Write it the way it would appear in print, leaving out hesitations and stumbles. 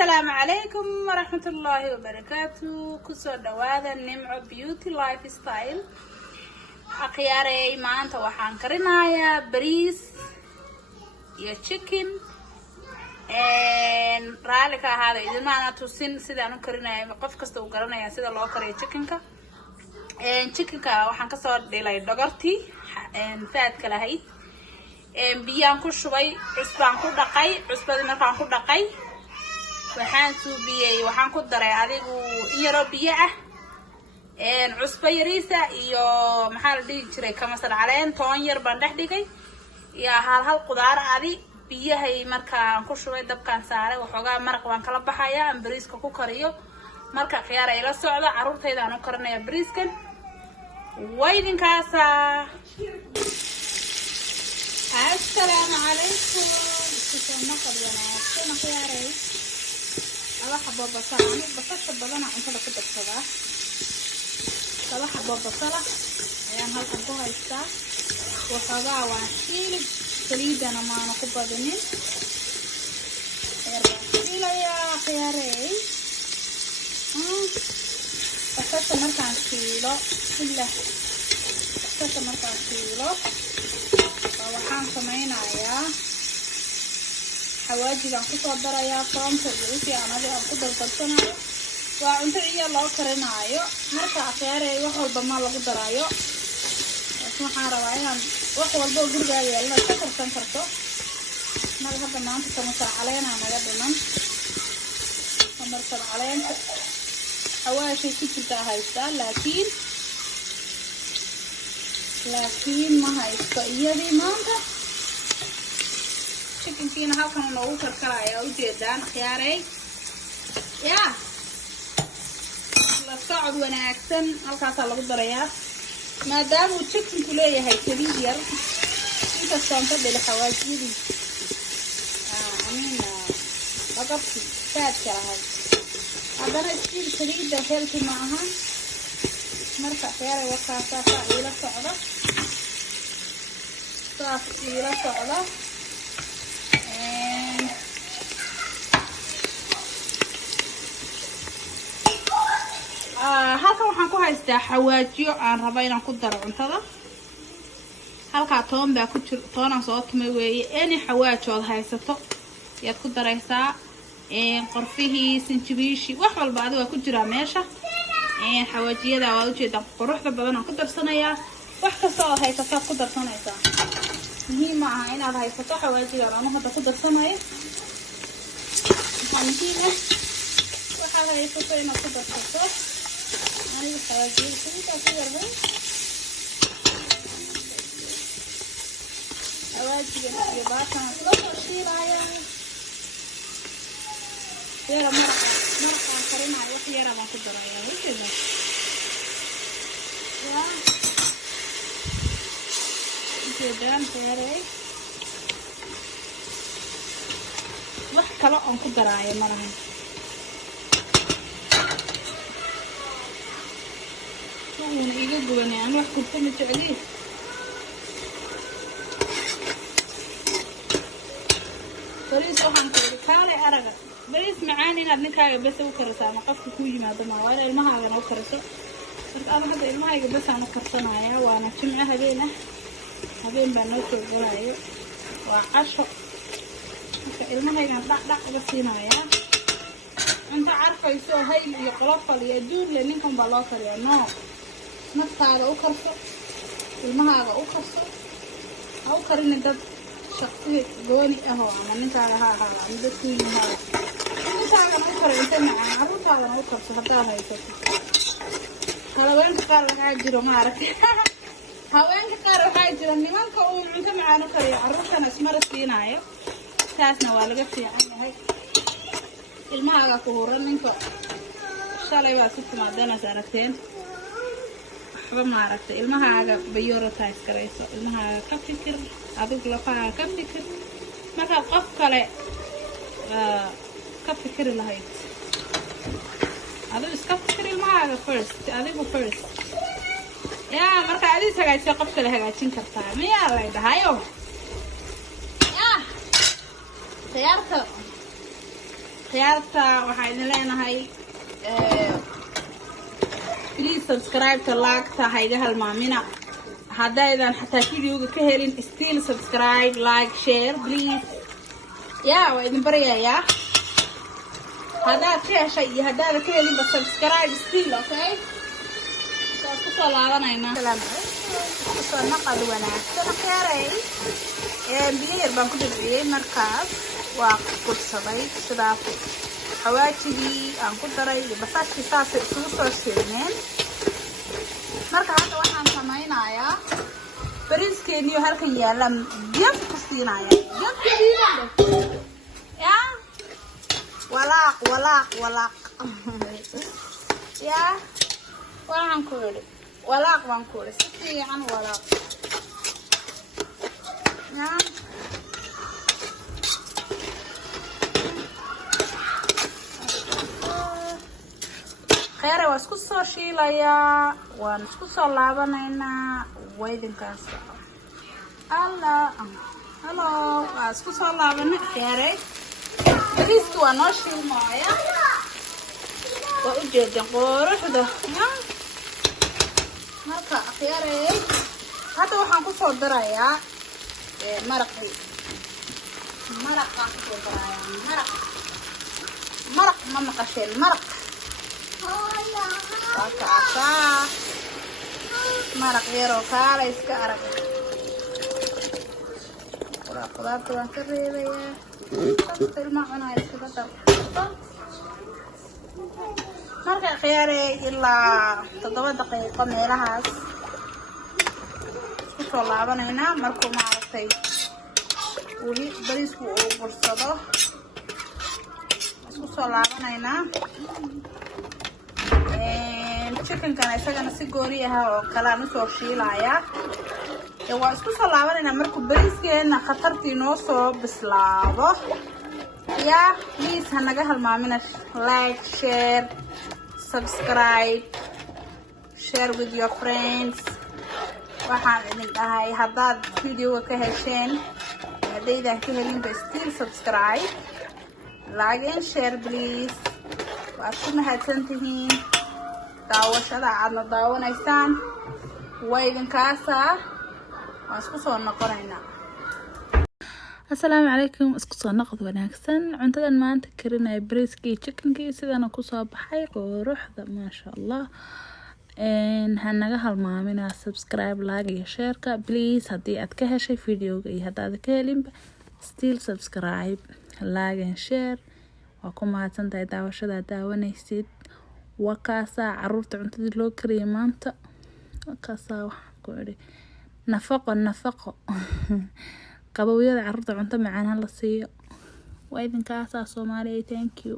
السلام عليكم ورحمة الله وبركاته. كسو دوادا نمعو بيوتي لايف ستايل. أخياري ما أنت وحان كرنايا بريس يا تشيكن رالك هذا إذا ما أنا توسين سيدا أنو كرنايا قف كستو كرنايا سيدا لو كريا تشيكنكا تشيكنكا وحان كسو ديلاي دوغرتي فات كلاهيد بيان كو شوي عصبان كو دقاي عصبادي مركان كو دقاي waxaan suubiyay waxaan ku daray adigu yaro biyo ah cusbo yariisa iyo maxaa la dhigi jiray kamasar caleen toon yar baan dhex dhigay iyo hal qudaar adi biyahay markaan ku shubay dabkaan saaray waxoogaa maraq waan kala baxayaa aan bariiska ku kariyo marka khiyaar ay la socdo caruurtayda aan u karinaya bariiskan waydinkaasa assalaamu calaykum kusoo qadwanaasan khiyaaray حبة بصلة أنا بصلة بدنا عندنا كده بصلة سبع حبة بصلة يعني هالقطوها يستا وخضاع وعشيل سليد أنا ما نقب بدني شيل يا خياري بصلة مركان شيله إلا بصلة مركان شيله وحان سمعنا يا حواجي بان كسو درايا طعمته ويسي انا aan ku dalbadsanayo waa cunto iyo loo karinayo marka afyaaray wax walba ma lagu daraayo waxaan rabaa inaan wax walba gurigaaga yeelno ka karsan karto naga hadda maanta kamasar caleena naga dhiman kamasar caleenta xawaashi ku jirta haysta laakiin ma haysto iyadii maanta chickenkiina halkan noogu karkaraya ujeedaan khiyaaray ya la socod wanaagsan halkaasaa lagu darayaa maadaama uu chickenku leeyahay saliid yar inkastoon ka dhili xawaajiyadii lagabti faadka lahayd haddana isjiil saliidda heelki ma aha marka khiyaaray warkaasaa saa iila socda saas iila socda halkan waxaan ku haystaa xawaajiyo aan rabo inaan ku daro cuntada halkaa toon baa ku jiro toonaan soo tumay weeye any xawaajood haysato yaad ku daraysaa qorfihii sinjibiishi wax walba adiga ku jiraa meesha xawaajiyada waa ujeedaan quruxda badan aan ku darsanayaa wax kasta oo haysataa ku darsanaysaa muhiim ma aha inaad haysato xawaajigan ama hadda ku darsanayo waxaa muhiim ah waxaad haysato inaad ku darsato أنا حواجي كذي كذي يربي حواجي جنبي باتنا كل شيء رايا يا مرق آخرين على خيارة ما كده رايا وكذا يا جدًا خياري وح كلا أن كده رايا مرة iga guban aan wax ku tami jeclii bariis waxaan kale araga bariis macaan inaad ninkaaga bas u kariso ama qofka ku yimaado ma waa ilmahaaga u kariso marka aan hadda ilmahayga bas aan u karsanayaa waana jimco habeen baan noo soo galaayo waa casho marka ilmahayga dhac uga siinayaa inta carfayso hay iyo qolofal iyo duule ninkan baa loo kariyaa no naftaada u karso ilmahaaga u karso ha u karin dad shaqsi gooni ah oo ama ninkaaga ha ahaa ama dad kuyimaada ninkaagana u karo inta macaan caruurtaadana u karso haddaad haysato haweenka qaar waxaa jiro maaragtay haweenka qaar waxaa jiro nimanka uu cunto macaan u kariyo caruurtana ismara siinaayo taasna waa laga fiican yahay ilmahaaga ku huran ninka shalay baa si timaadanaas aragteen maaragtay ilmahaaga prioritize garayso ilmahaaga ka fikir adigu lafahaaga ka fikir markaad qof kale ka fikiri lahayd adigu iska fikir ilmahaaga first adigu first yaa marka adiis hagaajisa qof kale hagaajin kartaa miyaa la dhahayo yaa خيارته khiyaarta waxaan idin leenahay please subscribe to like hayga halmaamina haddaydan xataa videoga ka helin still subscribe like share please waa idin baryayaa haddaad ka heshay iyo haddaada ka helinba subscribe still okay kusoo laabanaynaa kusoo naqad wanaagsan khiyaaray biyo yar baan ku dhibciyey markaas waa kursaday sidaas xawaajigii aan ku daray iyo basashkii saasay isugu soo shiilmeen marka hadda waxaan samaynayaa bariiskeeniyo halkan yaalla jab ku siinaya walaaq waxaan ku yidhi walaaq baan ku yidhi si fiican walaaq khayre waa isku soo shiilayaa waan isku soo laabanaynaa waydinkaas halo waa isku soo laabanay khayre bariiska waa noo shiilmaaya waa u jeedin quruxda marka khayre hadda waxaan ku soo darayaa maraqii maraqaan ku soo darayaa maraq ma maqasheen maraq waa maraq yaroo kaala iska arag qudaarta waan ka reebayaa ilma cunaa iskaga dar marka khiyaare ilaa 7 daqiiqo meelahaas isku soo laabanaynaa markuu maaragtay weli bariisku uu bursado isku soo laabanaynaa chickenkana isagana si gooni ah oo kale aan usoo shiilayaa waa isku soo laabanaynaa markuu bariiskeena khatartii noo soo bislaado please ha naga halmaamina like share subscribe share with your friends waxaan idin dhahay haddaad videoga ka hesheen haddaydan ka helinba still subscribe like and share please waad ku mahadsantihiin daawashada aadna daawanaysaan waa idinkaasa waan isku soo noqonaynaa السلام عليكم اسكو نقد وناكسن cuntadan maanta karinay bariiskii chickenkii sidana ku soo baxay quruxda ma sha Allah hanaga halmaamina subscribe like iyo share please hadii aad ka heshay videoga iyo hadaad ka helinba still subscribe like and share waa ku mahadsantahay daawashada daawanaysid wakaasa caruurta cuntada loo kariyo maanta wakaasa wax ku iri nafaqo qabowyada caruurta cunto macaan la siiyo waa idinkaas Soomaaliya thank you